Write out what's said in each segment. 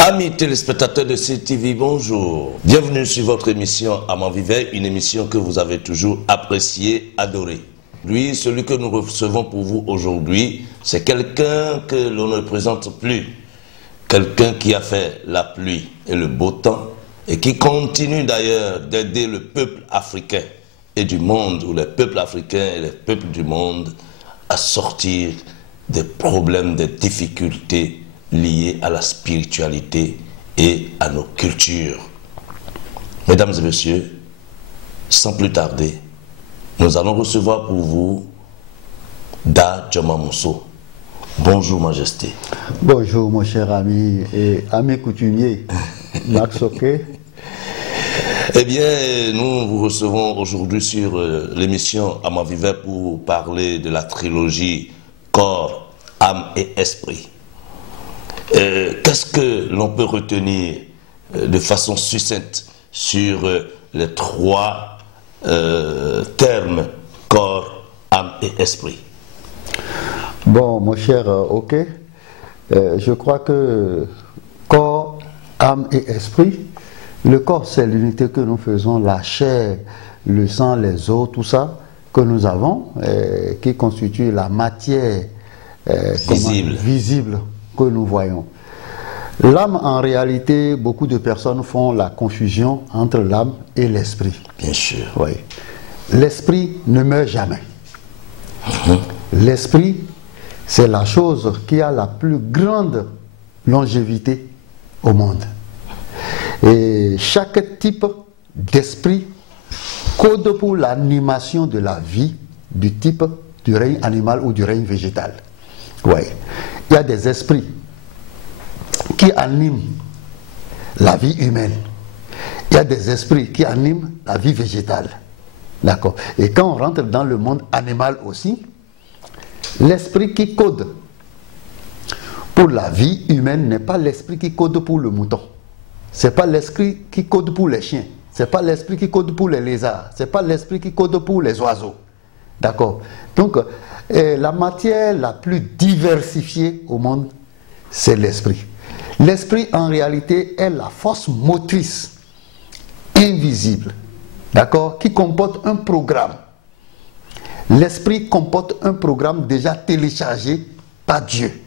Amis téléspectateurs de CTV, bonjour. Bienvenue sur votre émission Amant Vivait, une émission que vous avez toujours appréciée, adorée. Lui, celui que nous recevons pour vous aujourd'hui, c'est quelqu'un que l'on ne présente plus. Quelqu'un qui a fait la pluie et le beau temps et qui continue d'ailleurs d'aider le peuple africain et du monde, ou les peuples africains et les peuples du monde, à sortir des problèmes, des difficultés liées à la spiritualité et à nos cultures. Mesdames et messieurs, sans plus tarder, nous allons recevoir pour vous Da Djamamousso. Bonjour Majesté. Bonjour mon cher ami et ami coutumier, Max Oké. Eh bien, nous vous recevons aujourd'hui sur l'émission Amant Vivait pour parler de la trilogie Corps, âme et esprit. Qu'est-ce que l'on peut retenir de façon succincte sur les trois termes corps, âme et esprit? Bon, mon cher Oké, je crois que corps, âme et esprit, le corps c'est l'unité que nous faisons, la chair, le sang, les os, tout ça que nous avons, qui constitue la matière visible que nous voyons. L'âme, en réalité, beaucoup de personnes font la confusion entre l'âme et l'esprit. Bien sûr. Oui. L'esprit ne meurt jamais. L'esprit, c'est la chose qui a la plus grande longévité au monde. Et chaque type d'esprit code pour l'animation de la vie du type du règne animal ou du règne végétal. Oui. Il y a des esprits qui animent la vie humaine. Il y a des esprits qui animent la vie végétale. D'accord. Et quand on rentre dans le monde animal aussi, l'esprit qui code pour la vie humaine n'est pas l'esprit qui code pour le mouton. Ce n'est pas l'esprit qui code pour les chiens. Ce n'est pas l'esprit qui code pour les lézards. Ce n'est pas l'esprit qui code pour les oiseaux. D'accord. Donc, la matière la plus diversifiée au monde, c'est l'esprit. L'esprit, en réalité, est la force motrice invisible, d'accord, qui comporte un programme. L'esprit comporte un programme déjà téléchargé par Dieu.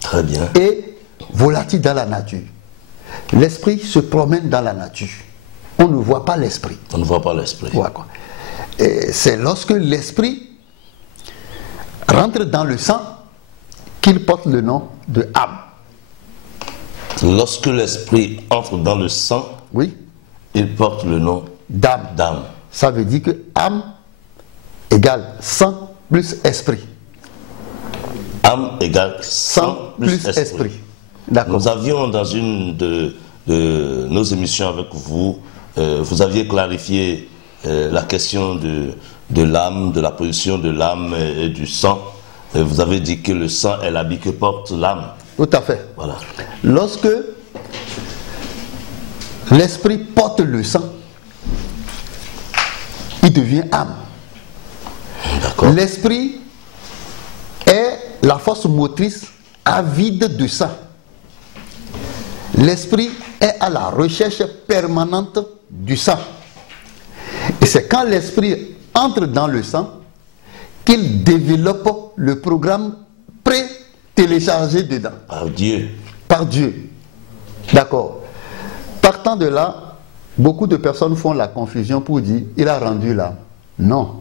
Très bien. Et volatile dans la nature. L'esprit se promène dans la nature. On ne voit pas l'esprit. On ne voit pas l'esprit. C'est lorsque l'esprit rentre dans le sang qu'il porte le nom de âme. Lorsque l'esprit entre dans le sang, oui, il porte le nom d'âme. D'âme. Ça veut dire que âme égale sang plus esprit. Âme égale sang plus esprit. Nous avions dans une de nos émissions avec vous, vous aviez clarifié la question de l'âme, de la position de l'âme et du sang. Vous avez dit que le sang est l'habit que porte l'âme. Tout à fait. Voilà. Lorsque l'esprit porte le sang, il devient âme. D'accord. L'esprit est la force motrice avide de sang. L'esprit est à la recherche permanente du sang. Et c'est quand l'esprit entre dans le sang qu'il développe le programme pré-téléchargé dedans. Par Dieu. Par Dieu. D'accord. Partant de là, beaucoup de personnes font la confusion pour dire il a rendu l'âme. Non,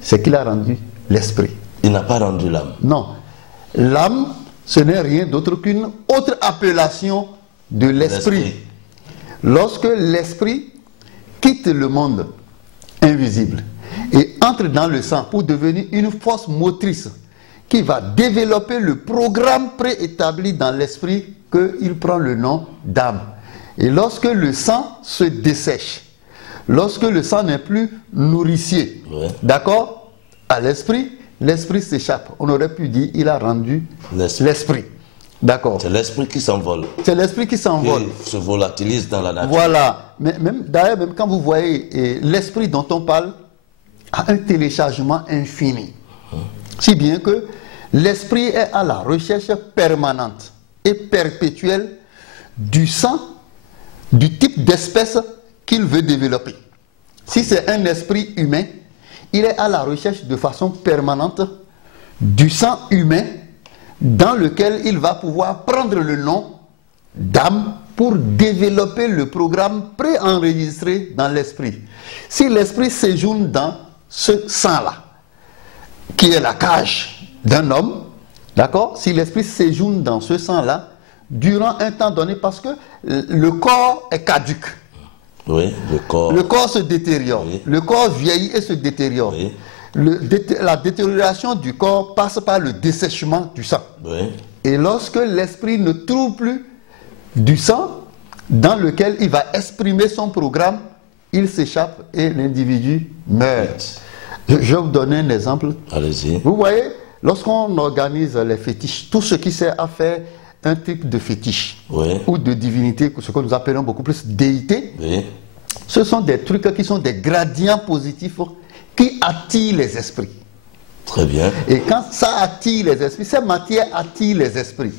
c'est qu'il a rendu l'esprit. Il n'a pas rendu l'âme. Non. L'âme, ce n'est rien d'autre qu'une autre appellation de l'esprit. Lorsque l'esprit quitte le monde invisible et entre dans le sang pour devenir une force motrice qui va développer le programme préétabli dans l'esprit qu'il prend le nom d'âme. Et lorsque le sang se dessèche, lorsque le sang n'est plus nourricier, d'accord, à l'esprit, l'esprit s'échappe. On aurait pu dire il a rendu l'esprit. D'accord. C'est l'esprit qui s'envole. C'est l'esprit qui s'envole. Qui se volatilise dans la nature. Voilà. Mais d'ailleurs, même quand vous voyez l'esprit dont on parle, a un téléchargement infini. Si bien que l'esprit est à la recherche permanente et perpétuelle du sang, du type d'espèce qu'il veut développer. Si c'est un esprit humain, il est à la recherche de façon permanente du sang humain dans lequel il va pouvoir prendre le nom d'âme pour développer le programme préenregistré dans l'esprit. Si l'esprit séjourne dans ce sang-là, qui est la cage d'un homme, d'accord? Si l'esprit séjourne dans ce sang-là, durant un temps donné, parce que le corps est caduc. Oui, le corps se détériore. Oui. Le corps vieillit et se détériore. Oui. La détérioration du corps passe par le dessèchement du sang. Oui. Et lorsque l'esprit ne trouve plus du sang dans lequel il va exprimer son programme, il s'échappe et l'individu meurt. Je vais vous donner un exemple. Allez-y. Vous voyez, lorsqu'on organise les fétiches, tout ce qui sert à faire un type de fétiche, oui, ou de divinité, ce que nous appelons beaucoup plus déité, oui, ce sont des trucs qui sont des gradients positifs qui attirent les esprits. Très bien. Et quand ça attire les esprits, ces matières attirent les esprits.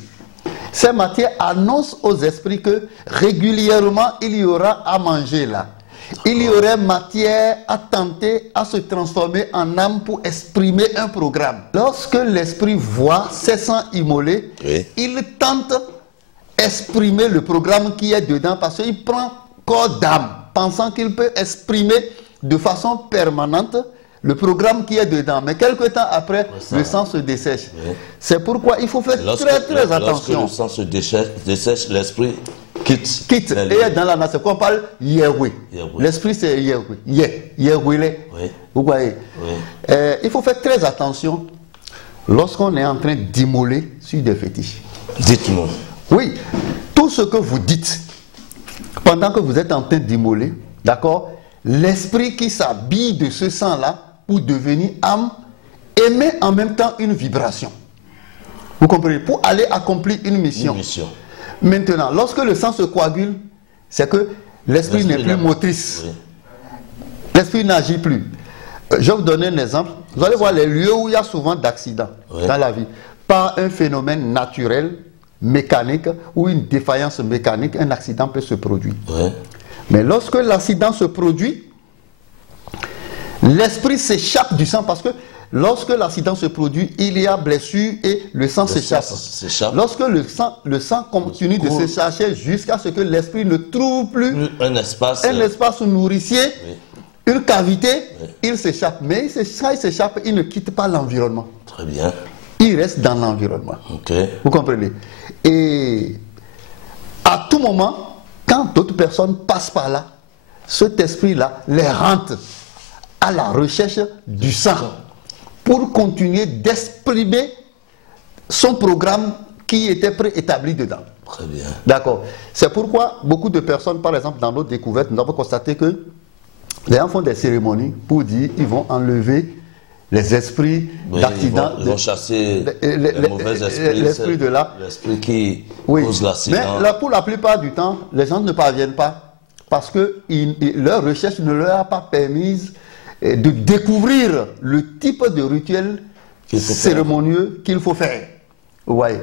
Ces matières annoncent aux esprits que régulièrement il y aura à manger là. Il y aurait matière à tenter à se transformer en âme pour exprimer un programme. Lorsque l'esprit voit ces sangs immolés, oui, il tente d'exprimer le programme qui est dedans parce qu'il prend corps d'âme, pensant qu'il peut exprimer de façon permanente le programme qui est dedans. Mais quelque temps après, le sang se dessèche. Oui. C'est pourquoi il faut faire très attention. Lorsque le sang se dessèche, l'esprit quitte. Et dans la nation, on parle Yahweh. L'esprit c'est Yahweh. Yahweh. Oui. Vous voyez. Oui. Il faut faire très attention lorsqu'on est en train d'immoler sur des fétiches. Dites-moi. Oui. Tout ce que vous dites pendant que vous êtes en train d'immoler, d'accord, l'esprit qui s'habille de ce sang-là pour devenir âme émet en même temps une vibration. Vous comprenez? Pour aller accomplir une mission. Maintenant, lorsque le sang se coagule, c'est que l'esprit n'est plus motrice. Oui. L'esprit n'agit plus. Je vais vous donner un exemple. Vous allez voir les lieux où il y a souvent d'accidents, oui, dans la vie. Par un phénomène naturel, mécanique, ou une défaillance mécanique, un accident peut se produire. Oui. Mais lorsque l'accident se produit, l'esprit s'échappe du sang parce que lorsque l'accident se produit, il y a blessure et le sang s'échappe. Lorsque le sang continue de s'échapper jusqu'à ce que l'esprit ne trouve plus un espace nourricier, oui, une cavité, oui, il s'échappe. Mais quand il s'échappe, il ne quitte pas l'environnement. Très bien. Il reste dans l'environnement. Okay. Vous comprenez? Et à tout moment, quand d'autres personnes passent par là, cet esprit-là les rentre à la recherche du sang pour continuer d'exprimer son programme qui était préétabli dedans. Très bien. D'accord. C'est pourquoi beaucoup de personnes, par exemple, dans nos découvertes, nous avons constaté que les gens font des cérémonies pour dire qu'ils vont enlever les esprits, oui, d'accident. Ils vont chasser les mauvais esprits. L'esprit de là. L'esprit qui, oui, cause l'accident. Mais là, pour la plupart du temps, les gens ne parviennent pas parce que leur recherche ne leur a pas permis de découvrir le type de rituel cérémonieux qu'il faut faire. Ouais.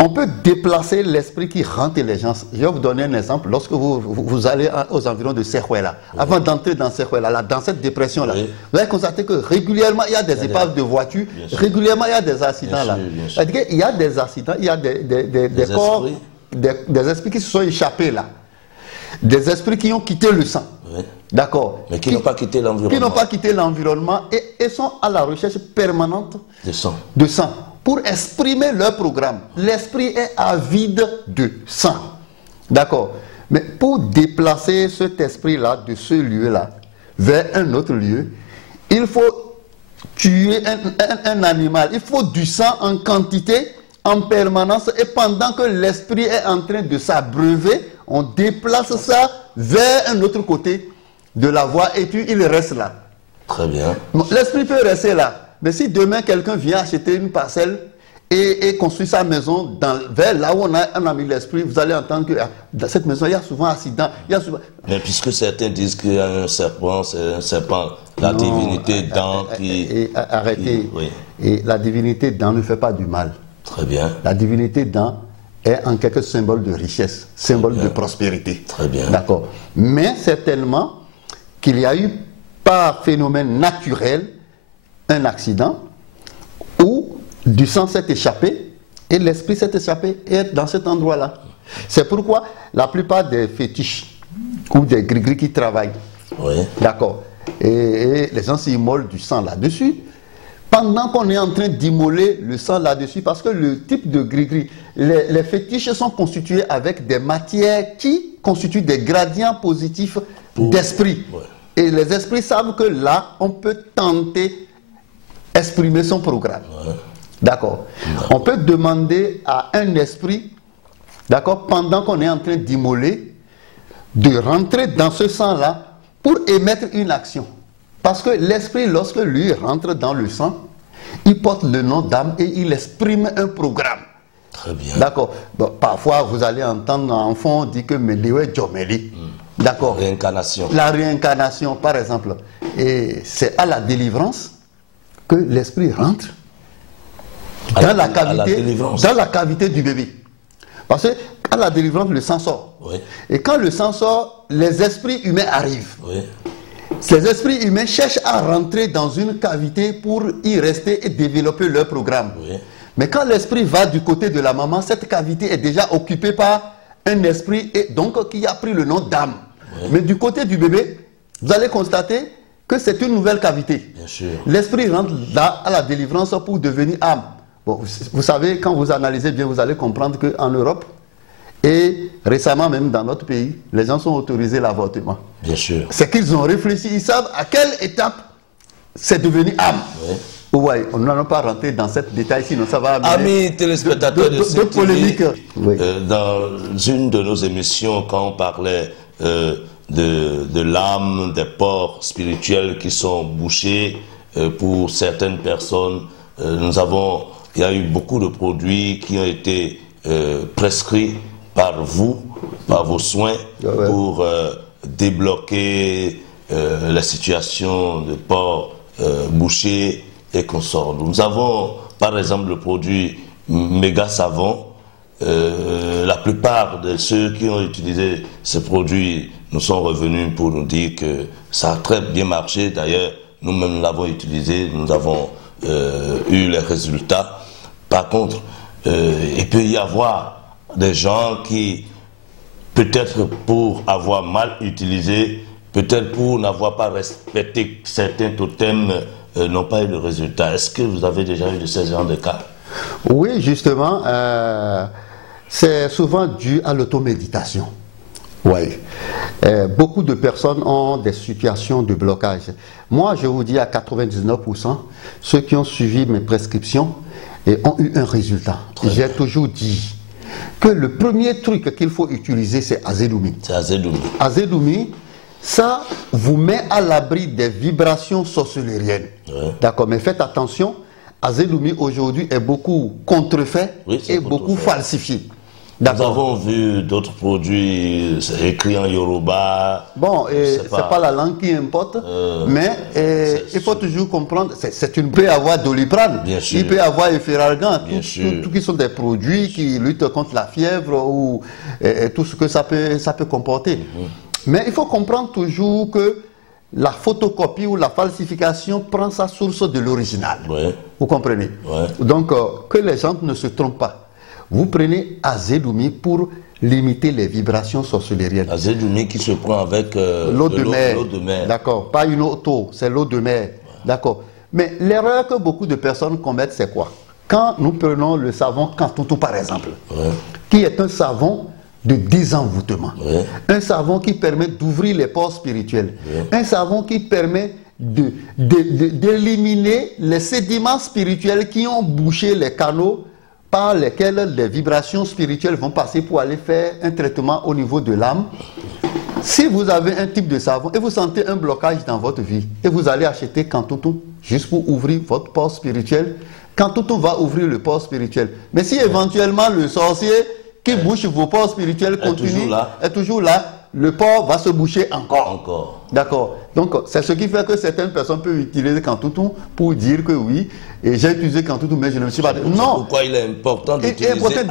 On peut déplacer l'esprit qui hante les gens. Je vais vous donner un exemple. Lorsque vous allez aux environs de Serhuela, oui, avant d'entrer dans Serhuela, dans cette dépression-là, oui, vous allez constater que régulièrement, il y a des épaves de voitures, régulièrement, il y a des accidents là. C'est-à-dire qu'il y a des accidents, il y a des corps, des esprits qui se sont échappés là. Des esprits qui ont quitté le sang. Oui. D'accord. Mais qui n'ont pas quitté l'environnement. Qui n'ont pas quitté l'environnement et sont à la recherche permanente de sang. Pour exprimer leur programme. L'esprit est avide de sang. D'accord. Mais pour déplacer cet esprit-là de ce lieu-là vers un autre lieu, il faut tuer un animal. Il faut du sang en quantité, en permanence. Et pendant que l'esprit est en train de s'abreuver, on déplace ça vers un autre côté de la voie et puis il reste là. Très bien. L'esprit peut rester là. Mais si demain quelqu'un vient acheter une parcelle et construit sa maison vers là où on a mis l'esprit, vous allez entendre que dans cette maison, il y a souvent accident. Mais puisque certains disent qu'il y a un serpent, c'est un serpent, la divinité Dan qui... Arrêtez. Oui. Et la divinité Dan ne fait pas du mal. Très bien. La divinité Dan est en quelque symbole de richesse, symbole de prospérité. Très bien. D'accord. Mais certainement qu'il y a eu, par phénomène naturel, un accident où du sang s'est échappé et l'esprit s'est échappé et est dans cet endroit-là. C'est pourquoi la plupart des fétiches ou des gris-gris qui travaillent, Oui. d'accord, et les gens s'immolent du sang là-dessus, pendant qu'on est en train d'immoler le sang là-dessus, parce que le type de gris-gris, les fétiches sont constitués avec des matières qui constituent des gradients positifs d'esprit. Ouais. Et les esprits savent que là, on peut tenter exprimer son programme. Ouais. D'accord. On peut demander à un esprit, d'accord, pendant qu'on est en train d'immoler, de rentrer dans ce sang-là pour émettre une action. Parce que l'esprit, lorsque lui rentre dans le sang, il porte le nom d'âme et il exprime un programme. Très bien. D'accord. Parfois, vous allez entendre un enfant dire que Meliwe Djomeli. D'accord. Réincarnation. La réincarnation, par exemple. Et c'est à la délivrance que l'esprit rentre dans la cavité du bébé. Parce qu'à la délivrance, le sang sort. Oui. Et quand le sang sort, les esprits humains arrivent. Oui. Ces esprits humains cherchent à rentrer dans une cavité pour y rester et développer leur programme. Oui. Mais quand l'esprit va du côté de la maman, cette cavité est déjà occupée par un esprit et donc qui a pris le nom d'âme. Oui. Mais du côté du bébé, vous allez constater que c'est une nouvelle cavité. Bien sûr. L'esprit rentre là à la délivrance pour devenir âme. Bon, vous savez, quand vous analysez bien, vous allez comprendre qu'en Europe, et récemment même dans notre pays, les gens sont autorisés l'avortement. Bien sûr. C'est qu'ils ont réfléchi, ils savent à quelle étape c'est devenu âme. Oui. Ouais, on n'en a pas rentré dans cette détail, sinon ça va amener Amis téléspectateurs de polémiques. Oui. Dans une de nos émissions, quand on parlait de l'âme, des ports spirituels qui sont bouchés pour certaines personnes, il y a eu beaucoup de produits qui ont été prescrits par vous, par vos soins, pour débloquer la situation de ports bouchés et consorts. Nous avons par exemple le produit Méga Savon. La plupart de ceux qui ont utilisé ce produit nous sont revenus pour nous dire que ça a très bien marché. D'ailleurs, nous-mêmes l'avons utilisé, nous avons eu les résultats. Par contre, il peut y avoir des gens qui, peut-être pour avoir mal utilisé, peut-être pour n'avoir pas respecté certains totems, n'ont pas eu le résultat. Est-ce que vous avez déjà eu de ces genres de cas? Oui, justement, c'est souvent dû à l'automéditation. Oui. Beaucoup de personnes ont des situations de blocage. Moi, je vous dis à 99%, ceux qui ont suivi mes prescriptions ont eu un résultat. J'ai toujours dit que le premier truc qu'il faut utiliser, c'est Azedoumi. C'est Azedoumi. Azedoumi, ça vous met à l'abri des vibrations sorcelériennes. Ouais. D'accord, mais faites attention, Azedoumi aujourd'hui est beaucoup contrefait et beaucoup falsifié. Nous avons vu d'autres produits écrits en Yoruba. Bon, c'est pas la langue qui importe, mais il faut toujours comprendre, il peut y avoir Doliprane, il peut y avoir Efferalgan, tout qui sont des produits qui luttent contre la fièvre ou tout ce que ça peut comporter. Mais il faut comprendre toujours que la photocopie ou la falsification prend sa source de l'original. Ouais. Vous comprenez? Ouais. Donc, que les gens ne se trompent pas. Vous prenez Azedoumi pour limiter les vibrations sorcelériennes. Azedoumi qui se prend avec l'eau de mer. D'accord. Pas une auto, c'est l'eau de mer. Ouais. D'accord. Mais l'erreur que beaucoup de personnes commettent, c'est quoi? Quand nous prenons le savon Kantoutou, par exemple, qui est un savon de désenvoûtement. Un savon qui permet d'ouvrir les ports spirituels. Un savon qui permet d'éliminer les sédiments spirituels qui ont bouché les canaux par lesquels les vibrations spirituelles vont passer pour aller faire un traitement au niveau de l'âme. Si vous avez un type de savon et vous sentez un blocage dans votre vie et vous allez acheter Kantoutou juste pour ouvrir votre port spirituel, quand on va ouvrir le port spirituel. Mais si éventuellement le sorcier qui bouche vos ports spirituels continue, est toujours là, le port va se boucher encore. D'accord. Donc, c'est ce qui fait que certaines personnes peuvent utiliser Kantoutou pour dire que oui, et j'ai utilisé Kantoutou, mais je ne me suis pas... Non. Pourquoi il est important d'utiliser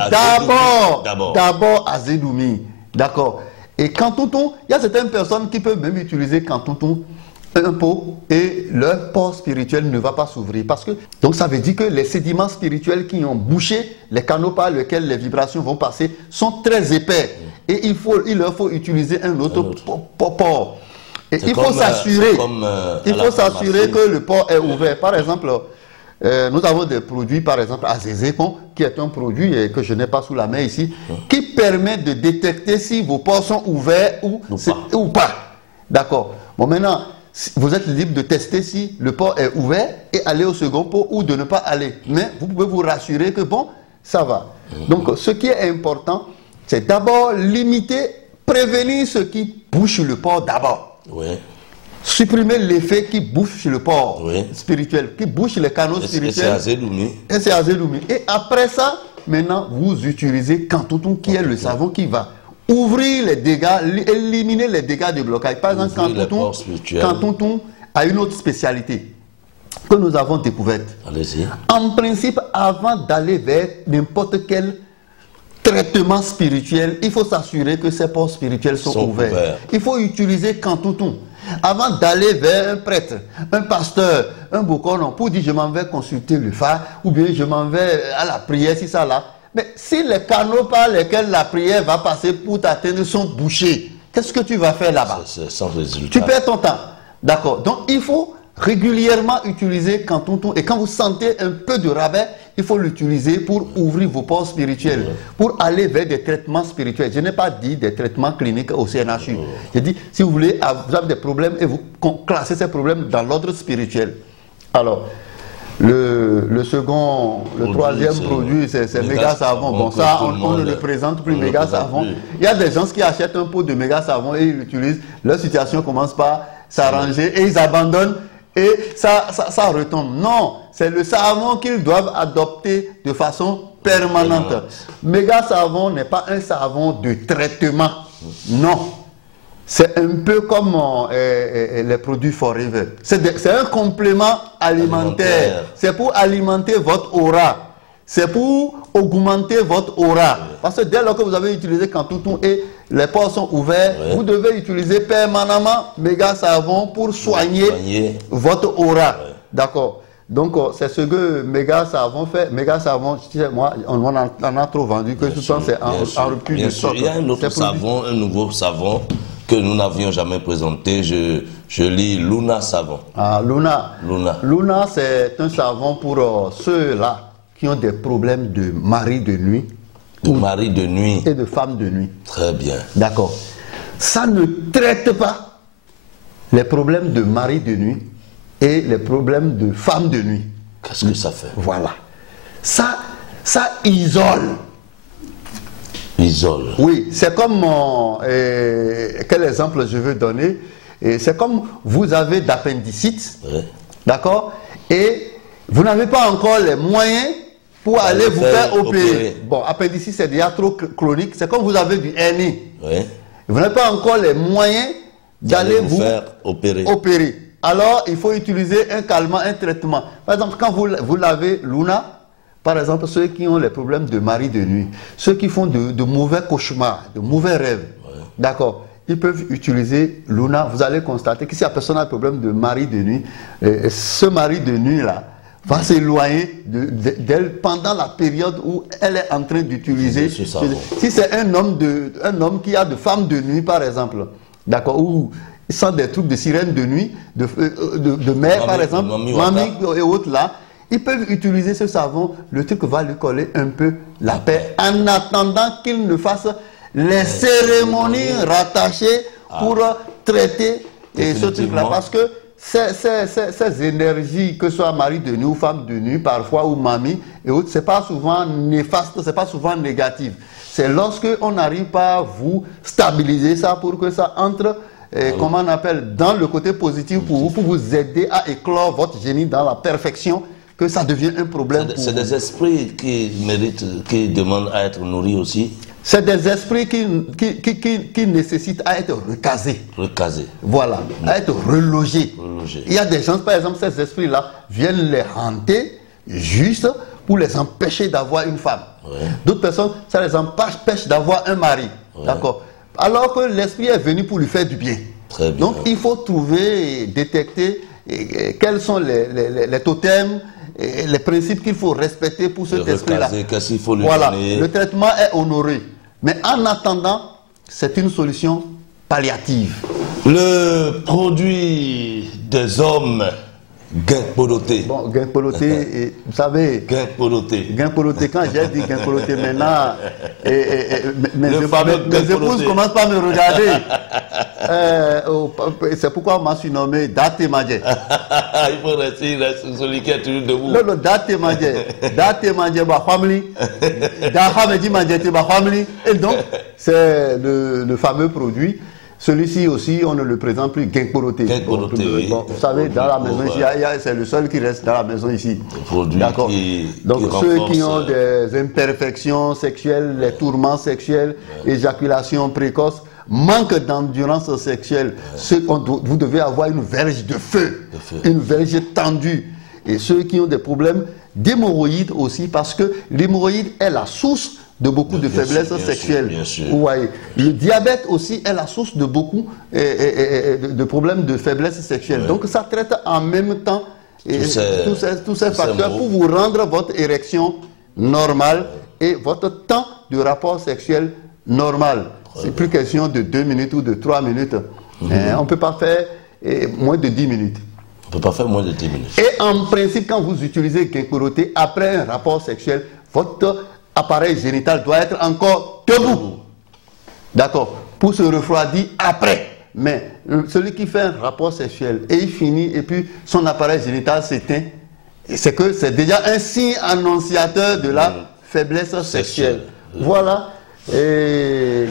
d'abord Azédoumi. D'accord. Et Kantoutou, il y a certaines personnes qui peuvent même utiliser Kantoutou un pot et leur port spirituel ne va pas s'ouvrir. Parce que, donc ça veut dire que les sédiments spirituels qui ont bouché les canaux par lesquels les vibrations vont passer sont très épais. Et il leur faut utiliser un autre port. Et il faut s'assurer que le port est ouvert. Par exemple, nous avons des produits, par exemple Azézépon, qui est un produit que je n'ai pas sous la main ici, qui permet de détecter si vos ports sont ouverts ou pas. D'accord. Bon, maintenant, vous êtes libre de tester si le port est ouvert et aller au second port ou de ne pas aller. Mais vous pouvez vous rassurer que bon, ça va. Donc, ce qui est important, c'est d'abord limiter, prévenir ce qui bouche le port d'abord. Oui. Supprimer l'effet qui bouche le port spirituel, qui bouche les canaux spirituels. Et c'est Azédoumi. Et après ça, maintenant, vous utilisez Kantoutou, qui est le savon qui va ouvrir les dégâts, éliminer les dégâts de blocage. Par exemple, Kantoutou a une autre spécialité que nous avons découverte. Allez-y. En principe, avant d'aller vers n'importe quel traitement spirituel, il faut s'assurer que ces ports spirituels sont ouverts. Il faut utiliser Kantoutou. Avant d'aller vers un prêtre, un pasteur, un bokonon, pour dire je m'en vais consulter le phare, ou bien je m'en vais à la prière, si ça là. Mais si les canaux par lesquels la prière va passer pour t'atteindre sont bouchés, qu'est-ce que tu vas faire là-bas? C'est sans résultat. Tu perds ton temps. D'accord. Donc il faut régulièrement utiliser Kantoutou. Et quand vous sentez un peu de rabais, il faut l'utiliser pour ouvrir vos ports spirituels, pour aller vers des traitements spirituels. Je n'ai pas dit des traitements cliniques au CNHU. J'ai dit, si vous voulez, vous avez des problèmes et vous classez ces problèmes dans l'ordre spirituel. Alors, le troisième produit, c'est méga savon. Bon, ça, on ne le présente plus, méga savon. Il y a des gens qui achètent un pot de méga savon et ils l'utilisent. Leur situation commence par s'arranger et ils abandonnent. Et ça retombe. Non, c'est le savon qu'ils doivent adopter de façon permanente. Méga savon n'est pas un savon de traitement. Non. C'est un peu comme les produits Forever. C'est un complément alimentaire. C'est pour alimenter votre aura. C'est pour augmenter votre aura. Parce que dès lors que vous avez utilisé Kantoutou et les pores sont ouverts, vous devez utiliser permanemment méga savon pour soigner votre aura. D'accord. Donc, c'est ce que méga savon fait. Méga savon, moi, on en a trop vendu que tout le temps c'est en rupture de stock. Il y a un autre savon, un nouveau savon que nous n'avions jamais présenté. Je lis Luna Savon. Ah, Luna. Luna, c'est un savon pour ceux-là qui ont des problèmes de mari de nuit. Mari de nuit. Et de femme de nuit. Très bien. D'accord. Ça ne traite pas les problèmes de mari de nuit et les problèmes de femme de nuit. Qu'est-ce que ça fait? Voilà. Ça isole. Isole. Oui, c'est comme... quel exemple je veux donner? C'est comme vous avez d'appendicite. D'accord? Et vous n'avez pas encore les moyens pour aller vous faire opérer. Bon, appendicite, c'est déjà trop chronique. C'est comme vous avez du hernie. Vous n'avez pas encore les moyens d'aller vous faire opérer. Alors, il faut utiliser un calmant, un traitement. Par exemple, quand vous lavez Luna, par exemple, ceux qui ont les problèmes de mari de nuit, ceux qui font de mauvais cauchemars, de mauvais rêves, d'accord, ils peuvent utiliser Luna. Vous allez constater que si la personne a un problème de mari de nuit, ce mari de nuit-là va s'éloigner d'elle pendant la période où elle est en train d'utiliser. Si c'est un homme qui a de femme de nuit, par exemple, d'accord, ou il sent des trucs de sirène de nuit, de mère, par exemple, mamie et autres là, ils peuvent utiliser ce savon, le truc va lui coller un peu la paix, en attendant qu'il ne fasse les cérémonies rattachées pour traiter ce truc-là. Parce que ces énergies, que ce soit mari de nuit ou femme de nuit, parfois, ou mamie et autres, ce n'est pas souvent néfaste, ce n'est pas souvent négatif. C'est lorsque on n'arrive pas à vous stabiliser ça pour que ça entre, comment on appelle, dans le côté positif pour vous aider à éclore votre génie dans la perfection, que ça devient un problème. C'est des esprits qui méritent, qui demandent à être nourris aussi. C'est des esprits qui nécessitent à être recasés. Recasés. Voilà, à être relogés. Relogés. Il y a des gens, par exemple, ces esprits-là viennent les hanter juste pour les empêcher d'avoir une femme. Ouais. D'autres personnes, ça les empêche d'avoir un mari. Ouais. D'accord. Alors que l'esprit est venu pour lui faire du bien. Très bien. Donc il faut trouver et détecter quels sont les totems, et les principes qu'il faut respecter pour cet esprit-là. Qu'est-ce qu'il faut lui Voilà, donner. le traitement est honoré. Mais en attendant, c'est une solution palliative. Le produit des hommes, Guimpoloté. Bon, Guimpoloté, vous savez, Guimpoloté, quand j'ai dit Guimpoloté maintenant, mes épouses commencent pas à me regarder. C'est pourquoi on m'a surnommé Date Madje. Il faut rester celui qui est toujours debout. Non, Date Madje. Date Madje, ma famille. Date Madje, ma famille. Et donc, c'est le fameux produit. Celui-ci aussi, on ne le présente plus, Guimpoloté. Oui. Bon, vous savez, dans la maison ici, c'est le seul qui reste dans la maison ici. D'accord. Donc ceux qui ont des imperfections sexuelles, les tourments sexuels, éjaculation précoce, manque d'endurance sexuelle, vous devez avoir une verge de feu, une verge tendue. Et ceux qui ont des problèmes d'hémorroïdes aussi, parce que l'hémorroïde est la source de beaucoup de faiblesses sexuelles. Vous voyez. Le diabète aussi est la source de beaucoup de problèmes de faiblesse sexuelle. Ouais. Donc ça traite en même temps tous ces facteurs pour vous rendre votre érection normale et votre temps de rapport sexuel normal. C'est plus question de 2 minutes ou de 3 minutes. On ne peut pas faire moins de 10 minutes. On ne peut pas faire moins de 10 minutes. Et en principe, quand vous utilisez Guimpoloté, après un rapport sexuel, votre appareil génital doit être encore debout. D'accord. Pour se refroidir après. Mais celui qui fait un rapport sexuel et il finit et puis son appareil génital s'éteint, c'est que c'est déjà un signe annonciateur de la faiblesse sexuelle. Voilà. Et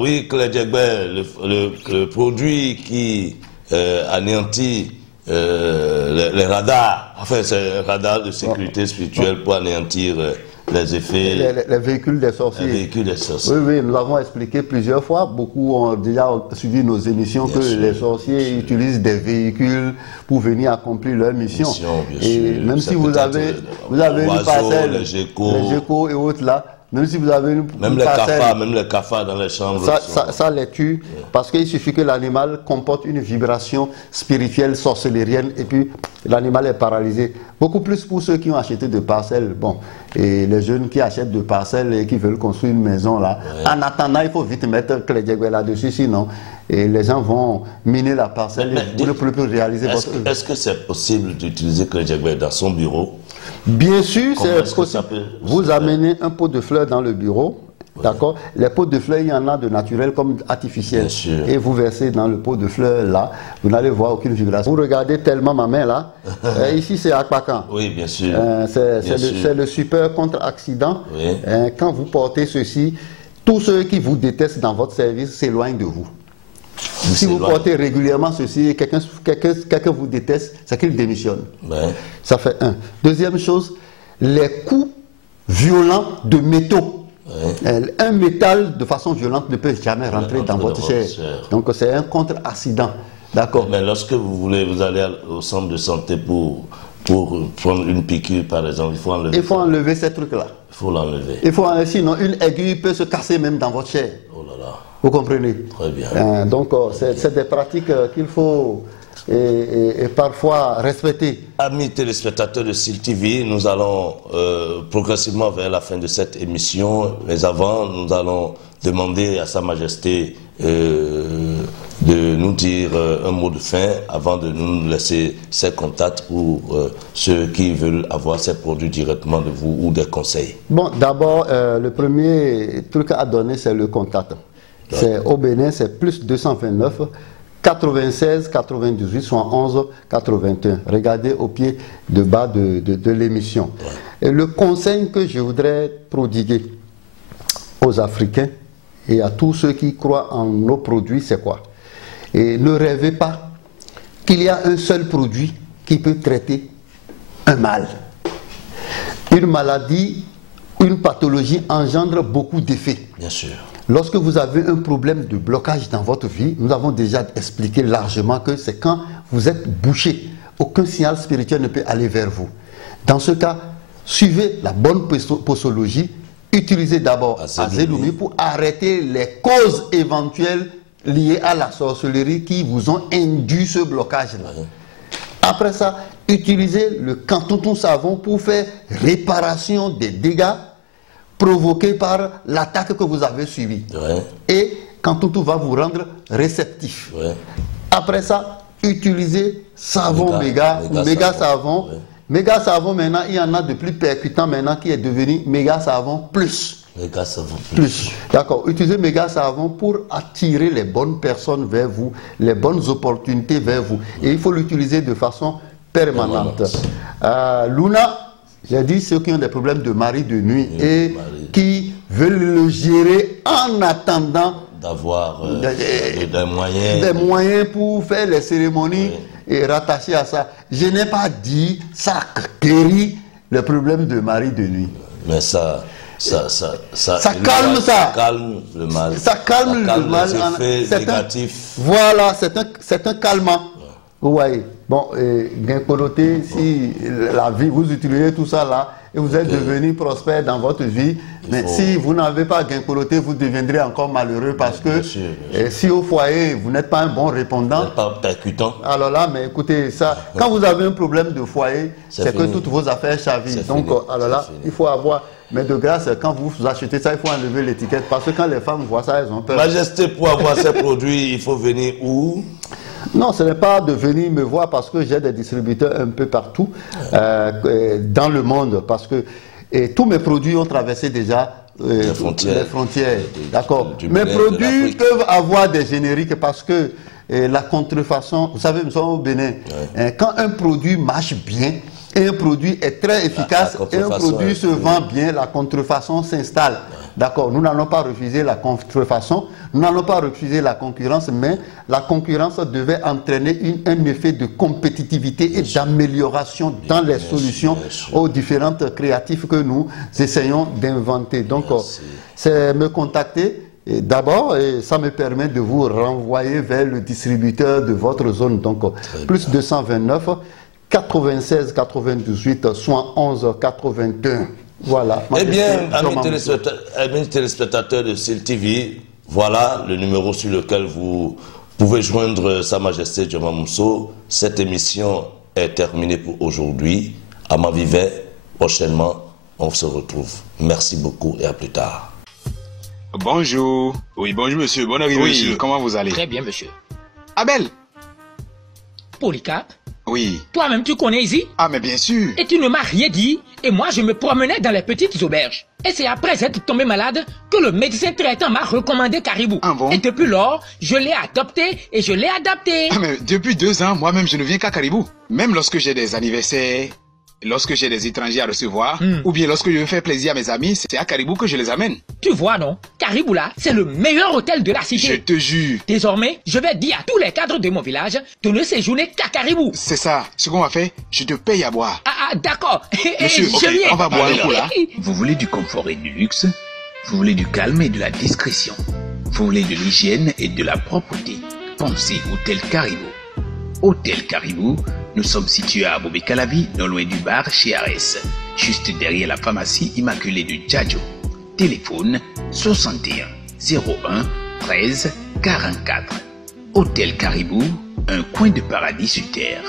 oui, le produit qui anéantit les radars, enfin c'est un radar de sécurité spirituelle pour anéantir les effets. Les véhicules des sorciers. Les véhicules des sorciers. Oui, nous l'avons expliqué plusieurs fois. Beaucoup ont déjà suivi nos émissions que les sorciers utilisent des véhicules pour venir accomplir leur mission. Même si vous avez une parcelle, les geckos et autres là, même si vous avez une parcelle, même les cafards dans les chambres. Ça les tue parce qu'il suffit que l'animal comporte une vibration spirituelle sorcellérienne et puis l'animal est paralysé. Beaucoup plus pour ceux qui ont acheté des parcelles. Bon, et les jeunes qui achètent des parcelles et qui veulent construire une maison là. En attendant, il faut vite mettre Clé Djegbe là-dessus, sinon les gens vont miner la parcelle et ne plus réaliser votre œuvre. Est-ce que c'est possible d'utiliser Clé Djegbe dans son bureau? Bien sûr, c'est possible. Vous amenez un pot de fleurs dans le bureau, d'accord? Les pots de fleurs, il y en a de naturels comme d'artificiels. Et vous versez dans le pot de fleurs là, vous n'allez voir aucune vibration. Vous regardez tellement ma main là. Ici, c'est Akpakan. Oui, bien sûr. C'est le super contre-accident. Oui. Quand vous portez ceci, tous ceux qui vous détestent dans votre service s'éloignent de vous. Si vous portez régulièrement ceci et quelqu'un vous déteste, c'est qu'il démissionne. Ouais. Ça fait un. Deuxième chose, les coups violents de métaux. Ouais. Un métal de façon violente ne peut jamais rentrer dans votre chair. Donc c'est un contre-accident. D'accord. Mais lorsque vous allez au centre de santé pour prendre une piqûre par exemple, il faut enlever. Il faut enlever ces trucs-là. Il faut l'enlever. Sinon une aiguille peut se casser même dans votre chair. Oh là là. Vous comprenez? Très bien. Donc, c'est des pratiques qu'il faut et parfois respecter. Amis téléspectateurs de SIL TV, nous allons progressivement vers la fin de cette émission. Mais avant, nous allons demander à Sa Majesté de nous dire un mot de fin avant de nous laisser ses contacts pour ceux qui veulent avoir ces produits directement de vous ou des conseils. Bon, d'abord, le premier truc à donner, c'est le contact. C'est au Bénin, c'est plus 229 96 98 71 81. Regardez au pied de bas de l'émission. Et le conseil que je voudrais prodiguer aux Africains et à tous ceux qui croient en nos produits, c'est quoi? Et ne rêvez pas qu'il y a un seul produit qui peut traiter un mal. Une maladie, une pathologie engendre beaucoup d'effets. Bien sûr. Lorsque vous avez un problème de blocage dans votre vie, nous avons déjà expliqué largement que c'est quand vous êtes bouché. Aucun signal spirituel ne peut aller vers vous. Dans ce cas, suivez la bonne posologie. Utilisez d'abord Azelumi pour arrêter les causes éventuelles liées à la sorcellerie qui vous ont induit ce blocage-là. Ouais. Après ça, utilisez le Kantuntu savon pour faire réparation des dégâts provoqués par l'attaque que vous avez subie. Ouais. Et Kantuntu va vous rendre réceptif. Ouais. Après ça, utilisez savon méga savon. Ouais. Méga savon, maintenant, il y en a de plus percutant maintenant qui est devenu méga savon plus. Méga savon Plus. D'accord. Utilisez méga savon pour attirer les bonnes personnes vers vous, les bonnes opportunités vers vous. Et il faut l'utiliser de façon permanente. Luna, j'ai dit ceux qui ont des problèmes de mari de nuit et qui veulent le gérer en attendant d'avoir des moyens pour faire les cérémonies et rattacher à ça. Je n'ai pas dit ça guérit le problème de mari de nuit. Mais ça calme ça. Ça calme le mal. Ça calme le mal. Les effets négatifs. Voilà, c'est un calmant. Vous voyez. Bon, Ginkoloté, si la vie, vous utilisez tout ça là, et vous êtes devenu prospère dans votre vie, mais si vous n'avez pas Ginkoloté, vous deviendrez encore malheureux parce que si au foyer, vous n'êtes pas un bon répondant, pas percutant. Alors là, mais écoutez, ça, quand vous avez un problème de foyer, c'est que toutes vos affaires chavirent. Donc, alors là, il faut avoir... Mais de grâce, quand vous achetez ça, il faut enlever l'étiquette. Parce que quand les femmes voient ça, elles ont peur. Majesté, pour avoir ces produits, il faut venir où? Non, ce n'est pas de venir me voir parce que j'ai des distributeurs un peu partout dans le monde. Parce que tous mes produits ont traversé déjà les frontières. D'accord. Mes produits peuvent avoir des génériques parce que la contrefaçon, vous savez, nous sommes au Bénin. Quand un produit marche bien, et un produit est très efficace, et un produit se vend bien, la contrefaçon s'installe. D'accord, nous n'allons pas refuser la contrefaçon, nous n'allons pas refuser la concurrence, mais la concurrence devait entraîner un effet de compétitivité et d'amélioration dans les solutions aux différentes créatives que nous essayons d'inventer. Donc, c'est me contacter. D'abord, ça me permet de vous renvoyer vers le distributeur de votre zone. Donc, plus 229 96 98 71 81. Voilà. Eh bien, amis téléspectateurs de SIL TV, voilà le numéro sur lequel vous pouvez joindre Sa Majesté Djoma Mousso. Cette émission est terminée pour aujourd'hui. À ma vivait, prochainement, on se retrouve. Merci beaucoup et à plus tard. Bonjour. Oui, bonjour monsieur. Bonne arrivée monsieur. Comment vous allez? Très bien monsieur. Abel. Polycarpe. Oui. Toi-même, tu connais ici? Ah, mais bien sûr. Et tu ne m'as rien dit. Et moi, je me promenais dans les petites auberges. Et c'est après être tombé malade que le médecin traitant m'a recommandé Caribou. Ah bon? Et depuis lors, je l'ai adopté et je l'ai adapté. Ah, mais depuis 2 ans, moi-même, je ne viens qu'à Caribou. Même lorsque j'ai des anniversaires, lorsque j'ai des étrangers à recevoir, ou bien lorsque je veux faire plaisir à mes amis, c'est à Caribou que je les amène. Tu vois, non? Caribou, là, c'est le meilleur hôtel de la cité. Je te jure. Désormais, je vais dire à tous les cadres de mon village de ne séjourner qu'à Caribou. C'est ça. Ce qu'on va faire, je te paye à boire. Ah, d'accord. Monsieur, on va boire un coup là. Vous voulez du confort et du luxe? Vous voulez du calme et de la discrétion? Vous voulez de l'hygiène et de la propreté? Pensez Hôtel Caribou. Hôtel Caribou, nous sommes situés à Bobé-Calavi, non loin du bar chez Arès, juste derrière la pharmacie Immaculée de Djadjo. Téléphone 61 01 13 44. Hôtel Caribou, un coin de paradis sur terre.